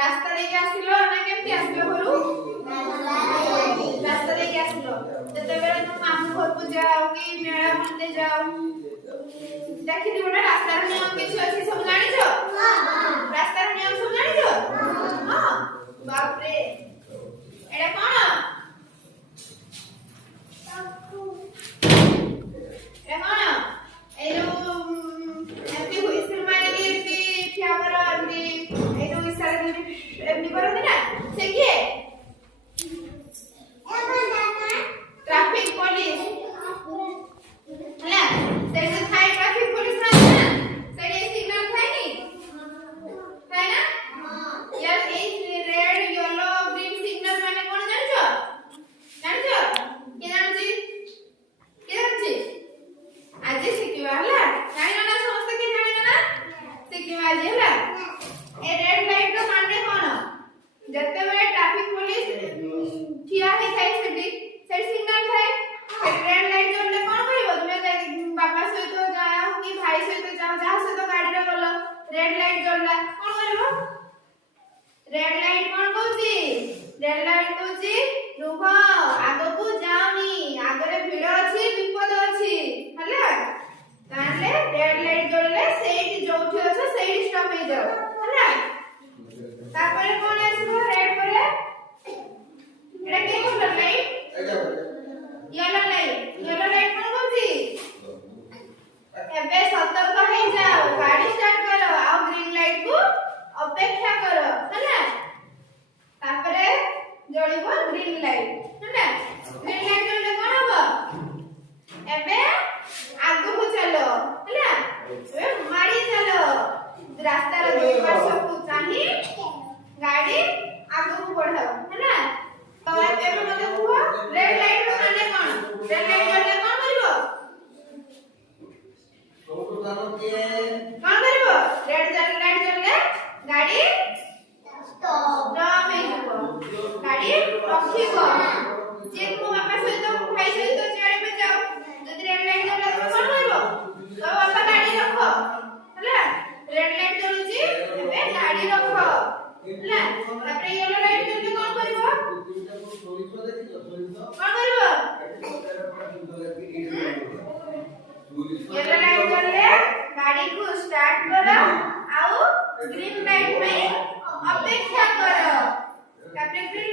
रास्ता देके आसिलो ना केमती आसिलो घरु रास्ता देके आसिलो तेबेले तुम मामू घर को जाओ कि मेला बुलते जाओ देखि दिबो ना रास्ता रे नियम किछ अछि सब जानि छ रास्ता रे नियम सब जानि छ हां बाप रे एडा कोन ए कोन ए जो एमपी हुइसिल माने कि एमपी फ्यावर एमपी ए जो इसारा एमपी करते ना से किए ट्रैफिक पुलिस ହେଲା ସେ ଯେ ଥାଏ ଟ୍ରାଫିକ पुलिस ନା ସେଠି ସିଗ୍ନାଲ ଥାଏ ନି ଥାଏ ନା यार ए रेड येलो ग्रीन सिग्नल माने कोन ଜାଣିଛ କି ଜାଣିଛି ଆଜି ଶିଖିବା ହେଲା ଜାଣିନ ନା ସମସ୍ତେ କି ଜାଣିନ ନା ଶିଖିବା ଆଜି ହେଲା ए रेड लाइट ର ମାନେ कोन ଯେତେବେଳେ ଟ୍ରାଫିକ पुलिस ଠିଆ ହେଇ ଥାଏ ସେଠି सिग्नल ଥାଏ रेड लाइट जल्ले कोन करिवो तुमे बाबा सहित जाओ कि भाई सहित जाओ जहा सहित गाड़ी रे गलो रेड लाइट जल्ला कोन करिवो रेड लाइट कोन कहूची रेड लाइट कहूची रुह आगो को जाओनी आगरे भीड़ अछि विपद अछि हला ताले रेड लाइट जल्ले सेठी जोठी अछि सेठी स्टॉप हे जाओ हला तापरे कोन आसीबो रेड परे एटा के कलर लाइट येलो लाइट कोन कहूची एबे सतर्क हे जाओ गाड़ी स्टार्ट करो आ ग्रीन लाइट को अपेक्षा करो हला तापरे जळिबो ग्रीन लाइट हला ग्रीन लाइट जळले कोन हबो एबे आगु को चलो हला ए मारी चलो रास्ता रे दुई पार्श्व को चाहि गाड़ी आगु को बढ़ाओ हला तो एबे मते कुहो रेड लाइट रो माने कोन रेड लाइट जळले कोन करिवो कोन करिवो रेड लाइट जळले गाड़ी स्टॉप हे जइबो गाड़ी रखिबो जे को बापा सहित भाई सहित जाड़ी पे जाओ जदी रेड लाइट जळले तो कोन करिवो तो बापा गाड़ी रखो हला रेड लाइट जळुची एबे गाड़ी रखो हला तापरे येलो लाइट जळले कोन करिवो कोन करिवो येलो लाइट जळले गाड़ी को स्टार्ट करो आउ ग्रीन लाइट में अपेक्षा करो तापरे ग्रीन